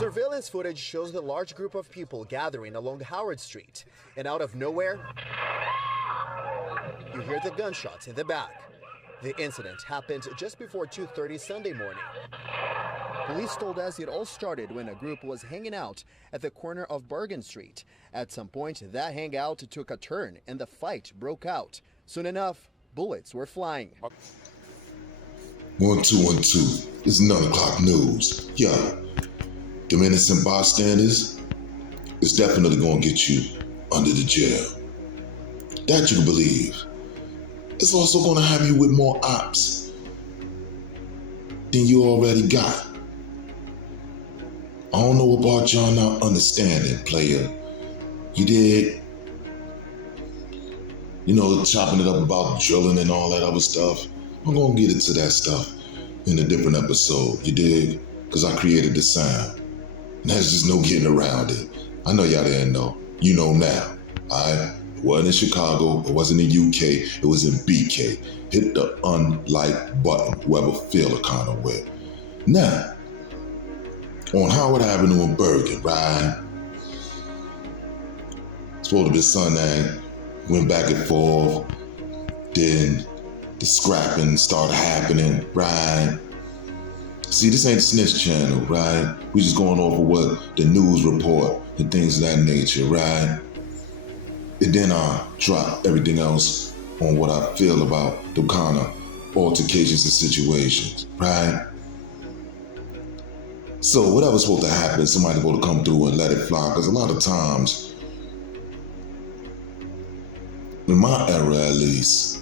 Surveillance footage shows the large group of people gathering along Howard Street, and out of nowhere, you hear the gunshots in the back. The incident happened just before 2:30 Sunday morning. Police told us it all started when a group was hanging out at the corner of Bergen Street. At some point, that hangout took a turn and the fight broke out. Soon enough, bullets were flying. 1212. It's Nunoclock Newz. Yeah, them innocent bystanders is definitely gonna get you under the jail. That you can believe. It's also gonna have you with more ops than you already got. I don't know about y'all not understanding, player. You dig? You know, chopping it up about drilling and all that other stuff. I'm gonna get into that stuff in a different episode, you dig? Because I created the sound. And there's just no getting around it. I know y'all didn't know. You know now, alright? It wasn't in Chicago, it wasn't in UK, it was in BK. Hit the unlike button, whoever feel a kind of way. Now, on Howard Avenue in Bergen, right? Supposed to be Sunday, went back and forth, then the scrapping started happening, right? See, this ain't the Snitch channel, right? We just going over what the news report and things of that nature, right? And then I drop everything else on what I feel about the kind of altercations and situations, right? So whatever's supposed to happen, somebody's supposed to come through and let it fly, because a lot of times, in my era at least,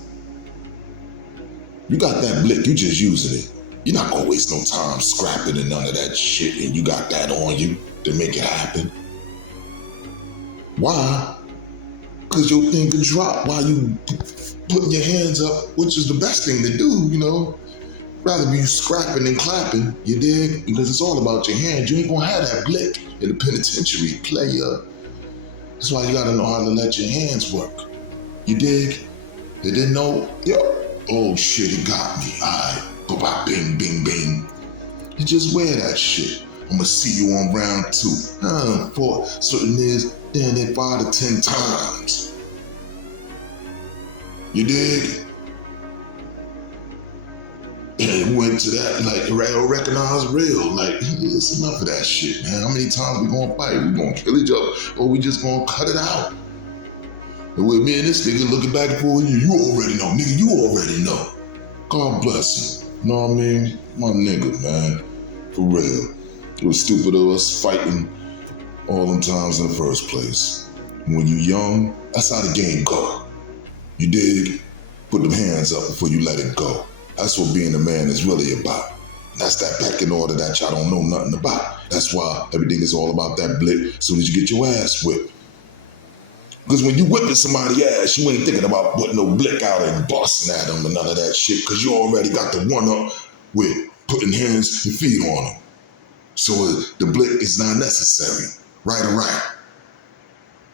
you got that blick, you just using it. You're not gonna waste no time scrapping and none of that shit, and you got that on you to make it happen. Why? Because your thing could drop while you putting your hands up, which is the best thing to do, you know? Rather be scrapping and clapping, you dig? Because it's all about your hands. You ain't gonna have that blick in the penitentiary, player. That's why you gotta know how to let your hands work. You dig? They didn't know? Yo. Oh shit, he got me. Alright. Ba bing, bing, bing. You just wear that shit. I'ma see you on round 2. For certain is, then it 5 to 10 times. You dig? And it went to that, like, recognize real. Like, it's enough of that shit, man. How many times we gonna fight? We gonna kill each other, or we just gonna cut it out? And with me and this nigga looking back and forth, you already know, nigga, you already know. God bless him. You know what I mean? My nigga, man. For real. It was stupid of us fighting all them times in the first place. When you young, that's how the game go. You dig? Put them hands up before you let it go. That's what being a man is really about. That's that pecking order that y'all don't know nothing about. That's why everything is all about that blick as soon as you get your ass whipped. Because when you whipping somebody's ass, you ain't thinking about putting no blick out and busting at them and none of that shit, because you already got the one up with putting hands and feet on them. So the blick is not necessary, right or right.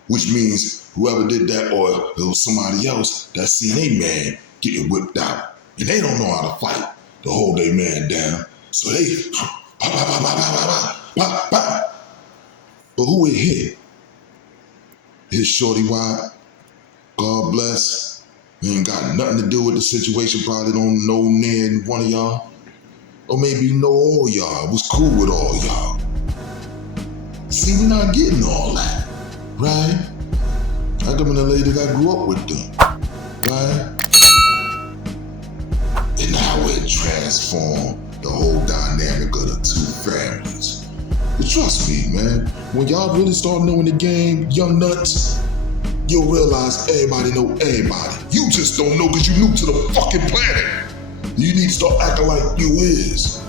Which means whoever did that, or it was somebody else that seen a man getting whipped out. And they don't know how to fight to hold their man down. So they, pop, pop, pop, pop, pop, pop, pop. But who it hit? His shorty wide, God bless. He ain't got nothing to do with the situation, probably don't know near one of y'all. Or maybe you know all y'all, was cool with all y'all. See, we're not getting all that, right? I come in a lady that grew up with them, right? And now it transformed the whole dynamic of the two families. But trust me, man, when y'all really start knowing the game, young nuts, you'll realize everybody know everybody. You just don't know because you new to the fucking planet. You need to start acting like you is.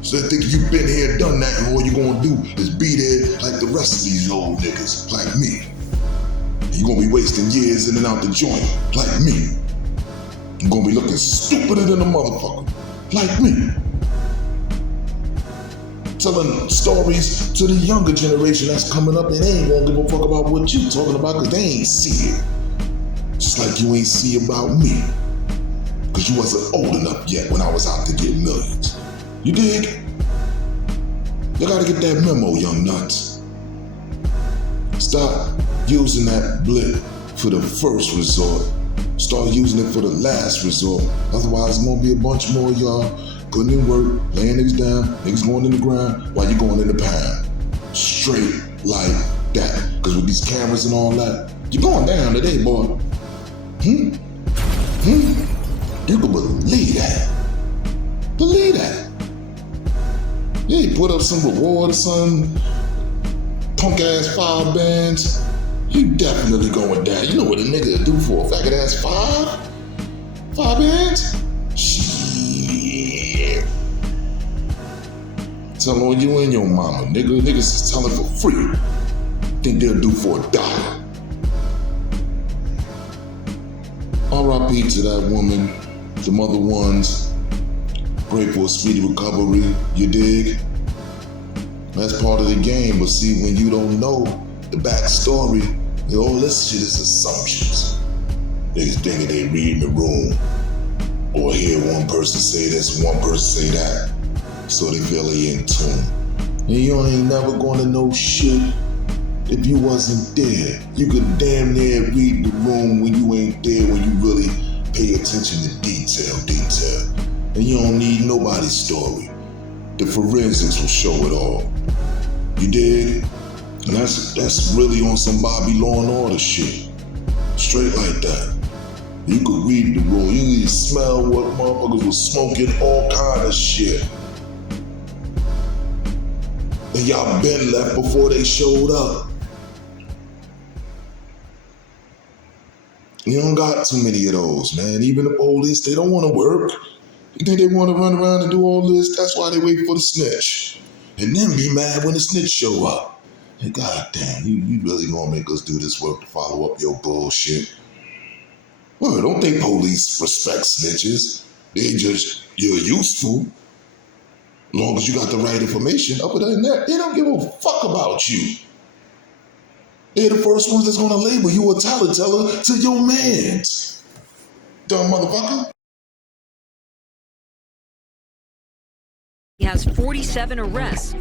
So they think you've been here and done that, and all you're gonna do is be there like the rest of these old niggas, like me. You're gonna be wasting years in and out the joint, like me. You're gonna be looking stupider than a motherfucker, like me. Telling stories to the younger generation that's coming up, and they ain't gonna give a fuck about what you talking about, because they ain't see it. Just like you ain't see about me, because you wasn't old enough yet when I was out to get millions. You dig? You gotta get that memo, young nuts. Stop using that blip for the first resort. Start using it for the last resort. Otherwise, it's gonna be a bunch more of y'all putting in work, laying niggas down, niggas going in the ground while you going in the pound. Straight like that. Because with these cameras and all that, you're going down today, boy. You can believe that. Believe that. Yeah, you put up some rewards, some punk ass 5 bands. You definitely going down. You know what a nigga do for a faggot ass 5 bands? Shit. Tell on you and your mama, nigga. Niggas is telling for free. Think they'll do for $1. R.I.P. to that woman, some other ones. Pray for a speedy recovery, you dig? That's part of the game, but see, when you don't know the backstory, all this shit is assumptions. Niggas thinking they read in the room, or hear one person say this, one person say that, so they feel they in tune. And you ain't never gonna know shit if you wasn't there. You could damn near read the room when you ain't there, when you really pay attention to detail. And you don't need nobody's story. The forensics will show it all. You dig? And that's really on some Bobby Law and Order shit. Straight like that. You could read the room. You could smell what motherfuckers was smoking, all kind of shit. And y'all been left before they showed up. You don't got too many of those, man. Even the police, they don't want to work. You think they want to run around and do all this? That's why they wait for the snitch. And then be mad when the snitch show up. And goddamn, you really gonna make us do this work to follow up your bullshit? Well, don't think police respect snitches. They just, you're useful. As long as you got the right information. Other than that, they don't give a fuck about you. They're the first ones that's gonna label you a teller to your mans. Dumb motherfucker. He has 47 arrests.